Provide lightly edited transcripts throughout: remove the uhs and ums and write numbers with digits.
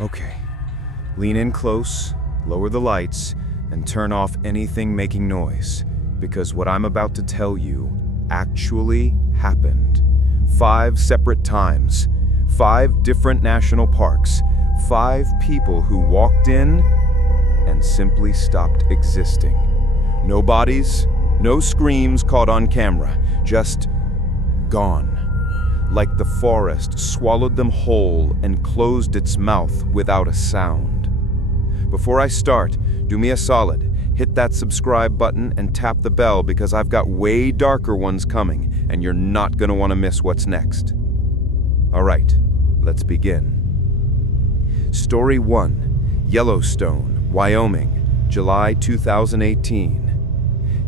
Okay, lean in close, lower the lights, and turn off anything making noise, because what I'm about to tell you actually happened. 5 separate times, 5 different national parks, 5 people who walked in and simply stopped existing. No bodies, no screams caught on camera, just gone. Like the forest swallowed them whole and closed its mouth without a sound. Before I start, do me a solid. Hit that subscribe button and tap the bell because I've got way darker ones coming, and you're not gonna want to miss what's next. All right, let's begin. Story 1, Yellowstone, Wyoming, July 2018.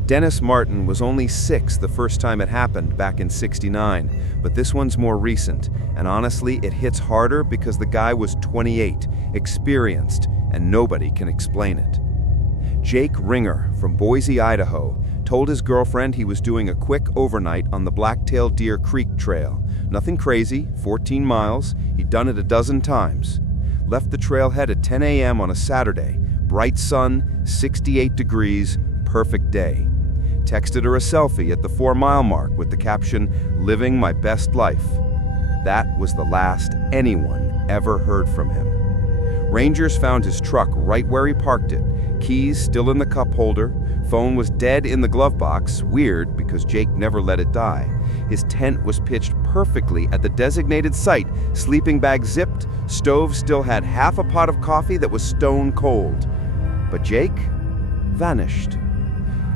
Dennis Martin was only 6 the first time it happened back in '69, but this one's more recent, and honestly, it hits harder because the guy was 28, experienced, and nobody can explain it. Jake Ringer from Boise, Idaho, told his girlfriend he was doing a quick overnight on the Blacktail Deer Creek Trail. Nothing crazy, 14 miles, he'd done it a dozen times. Left the trailhead at 10 a.m. on a Saturday, bright sun, 68 degrees, perfect day. Texted her a selfie at the 4-mile mark with the caption, "Living my best life." That was the last anyone ever heard from him. Rangers found his truck right where he parked it, keys still in the cup holder, phone was dead in the glove box, weird because Jake never let it die. His tent was pitched perfectly at the designated site, sleeping bag zipped, stove still had half a pot of coffee that was stone cold. But Jake vanished.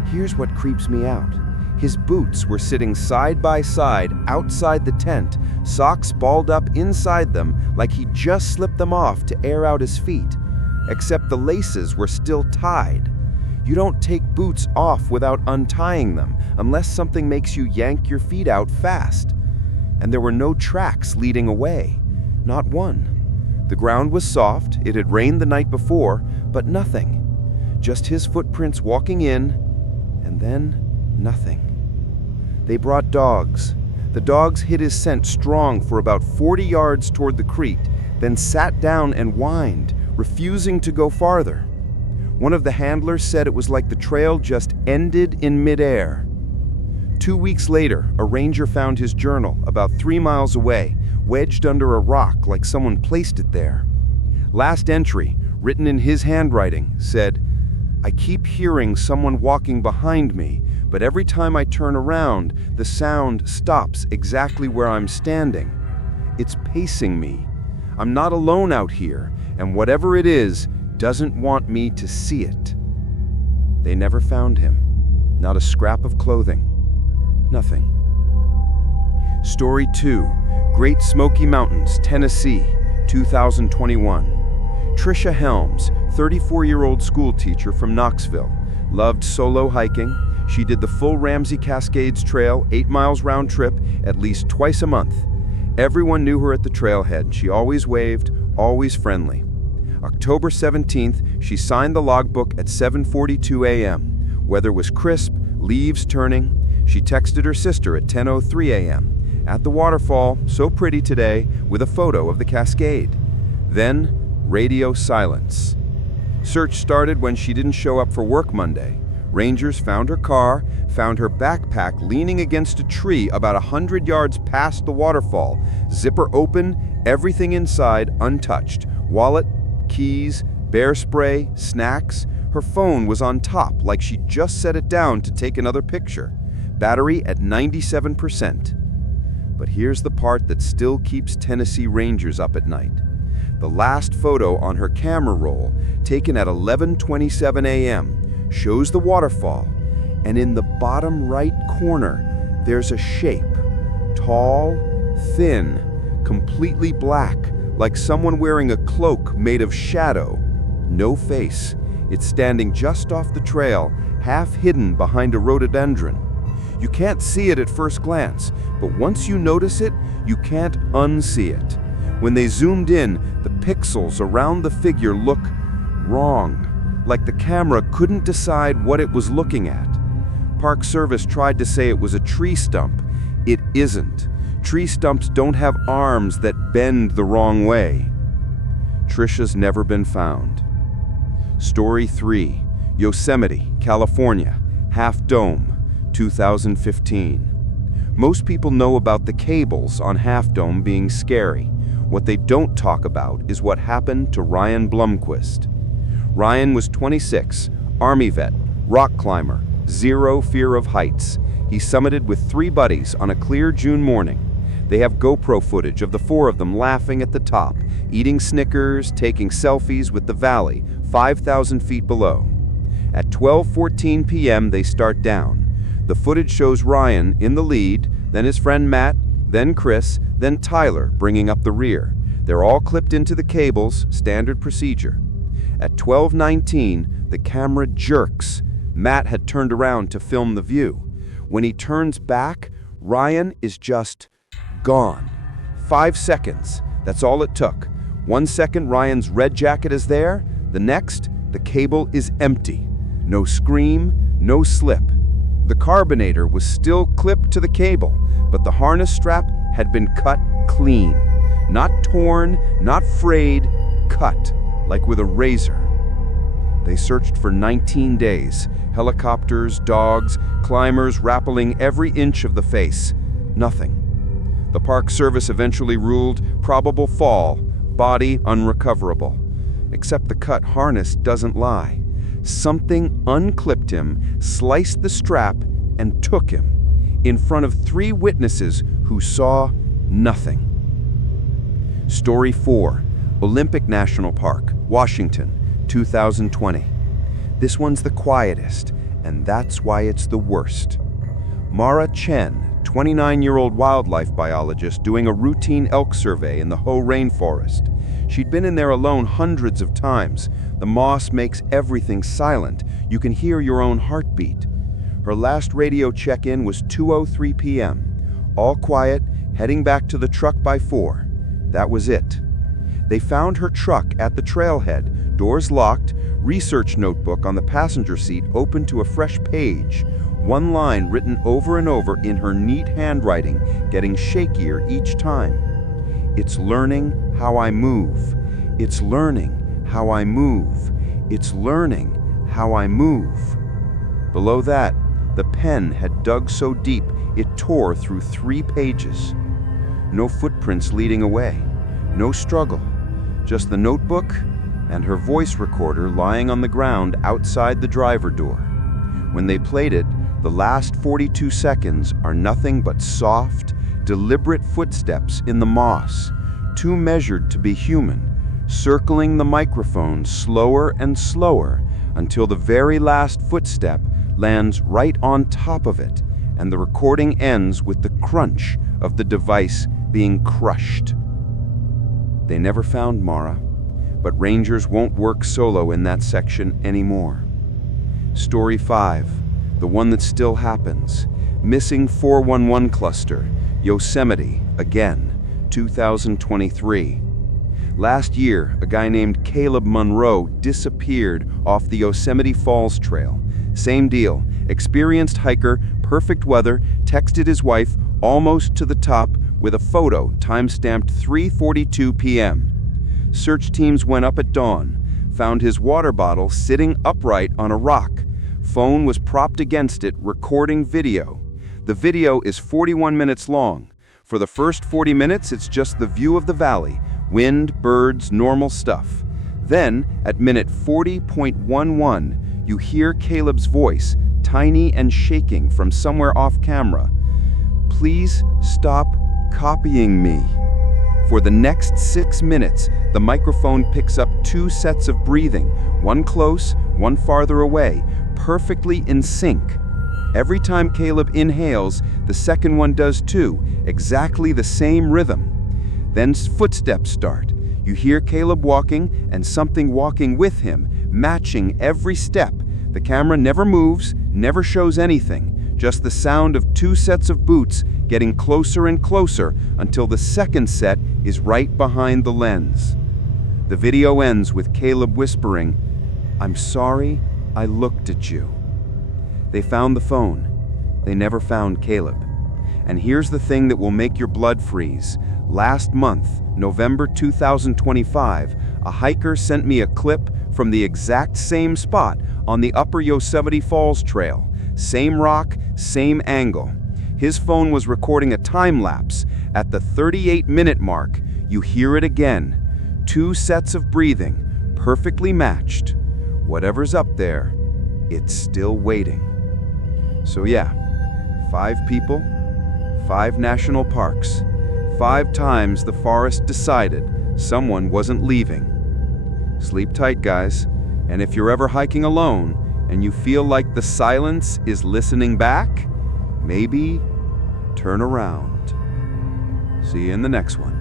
Here's what creeps me out. His boots were sitting side by side outside the tent, socks balled up inside them like he just slipped them off to air out his feet, except the laces were still tied. You don't take boots off without untying them unless something makes you yank your feet out fast. And there were no tracks leading away, not one. The ground was soft, it had rained the night before, but nothing. Just his footprints walking in, and then nothing. They brought dogs. The dogs hid his scent strong for about 40 yards toward the creek, then sat down and whined, refusing to go farther. One of the handlers said it was like the trail just ended in midair. 2 weeks later, a ranger found his journal about 3 miles away, wedged under a rock like someone placed it there. Last entry, written in his handwriting, said, "I keep hearing someone walking behind me, but every time I turn around, the sound stops exactly where I'm standing. It's pacing me. I'm not alone out here, and whatever it is, doesn't want me to see it." They never found him. Not a scrap of clothing. Nothing. Story 2, Great Smoky Mountains, Tennessee, 2021. Trisha Helms, 34-year-old school teacher from Knoxville, loved solo hiking. She did the full Ramsey Cascades Trail, 8 miles round trip, at least twice a month. Everyone knew her at the trailhead. She always waved, always friendly. October 17th, she signed the logbook at 7:42 a.m. Weather was crisp, leaves turning. She texted her sister at 10:03 a.m. At the waterfall, so pretty today, with a photo of the cascade. Then, radio silence. Search started when she didn't show up for work Monday. Rangers found her car, found her backpack leaning against a tree about 100 yards past the waterfall. Zipper open, everything inside untouched. Wallet, keys, bear spray, snacks. Her phone was on top like she just set it down to take another picture. Battery at 97%. But here's the part that still keeps Tennessee Rangers up at night. The last photo on her camera roll, taken at 11:27 a.m., shows the waterfall, and in the bottom right corner, there's a shape. Tall, thin, completely black, like someone wearing a cloak made of shadow. No face. It's standing just off the trail, half hidden behind a rhododendron. You can't see it at first glance, but once you notice it, you can't unsee it. When they zoomed in, the pixels around the figure look wrong, like the camera couldn't decide what it was looking at. Park Service tried to say it was a tree stump. It isn't. Tree stumps don't have arms that bend the wrong way. Trisha's never been found. Story 3, Yosemite, California, Half Dome, 2015. Most people know about the cables on Half Dome being scary. What they don't talk about is what happened to Ryan Blomquist. Ryan was 26, Army vet, rock climber, zero fear of heights. He summited with 3 buddies on a clear June morning. They have GoPro footage of the 4 of them laughing at the top, eating Snickers, taking selfies with the valley 5,000 feet below. At 12:14 p.m. they start down. The footage shows Ryan in the lead, then his friend Matt, then Chris, then Tyler bringing up the rear. They're all clipped into the cables, standard procedure. At 12:19, the camera jerks. Matt had turned around to film the view. When he turns back, Ryan is just gone. 5 seconds, that's all it took. 1 second, Ryan's red jacket is there. The next, the cable is empty. No scream, no slip. The carbonator was still clipped to the cable, but the harness strap had been cut clean. Not torn, not frayed, cut, like with a razor. They searched for 19 days. Helicopters, dogs, climbers rappelling every inch of the face. Nothing. The Park Service eventually ruled probable fall, body unrecoverable. Except the cut harness doesn't lie. Something unclipped him, sliced the strap, and took him, in front of 3 witnesses who saw nothing. Story 4, Olympic National Park, Washington, 2020. This one's the quietest, and that's why it's the worst. Mara Chen, 29-year-old wildlife biologist doing a routine elk survey in the Hoh rainforest. She'd been in there alone hundreds of times. The moss makes everything silent. You can hear your own heartbeat. Her last radio check-in was 2:03 p.m. All quiet, heading back to the truck by 4. That was it. They found her truck at the trailhead, doors locked, research notebook on the passenger seat open to a fresh page. One line written over and over in her neat handwriting, getting shakier each time. It's learning how I move. It's learning how I move. It's learning how I move. Below that, the pen had dug so deep it tore through 3 pages. No footprints leading away. No struggle. Just the notebook and her voice recorder lying on the ground outside the driver door. When they played it, the last 42 seconds are nothing but soft, deliberate footsteps in the moss, too measured to be human, circling the microphone slower and slower until the very last footstep lands right on top of it, and the recording ends with the crunch of the device being crushed. They never found Mara, but rangers won't work solo in that section anymore. Story 5, the one that still happens. Missing 411 cluster, Yosemite, again, 2023. Last year, a guy named Caleb Monroe disappeared off the Yosemite Falls Trail. Same deal, experienced hiker, perfect weather, texted his wife almost to the top with a photo time-stamped 3:42 p.m. Search teams went up at dawn, found his water bottle sitting upright on a rock. Phone was propped against it, recording video. The video is 41 minutes long. For the first 40 minutes, it's just the view of the valley, wind, birds, normal stuff. Then, at minute 40.11, you hear Caleb's voice, tiny and shaking from somewhere off camera. Please stop copying me. For the next 6 minutes, the microphone picks up 2 sets of breathing, one close, one farther away, perfectly in sync. Every time Caleb inhales, the second one does too, exactly the same rhythm. Then footsteps start. You hear Caleb walking and something walking with him, matching every step. The camera never moves, never shows anything, just the sound of 2 sets of boots getting closer and closer until the second set is right behind the lens. The video ends with Caleb whispering, "I'm sorry I looked at you." They found the phone. They never found Caleb. And here's the thing that will make your blood freeze. Last month, November 2025, A hiker sent me a clip from the exact same spot on the upper Yosemite Falls trail. Same rock, same angle. His phone was recording a time lapse. At the 38-minute mark, you hear it again. 2 sets of breathing, perfectly matched. Whatever's up there, it's still waiting. So yeah, 5 people, 5 national parks, 5 times the forest decided someone wasn't leaving. Sleep tight, guys, and if you're ever hiking alone and you feel like the silence is listening back, maybe turn around. See you in the next one.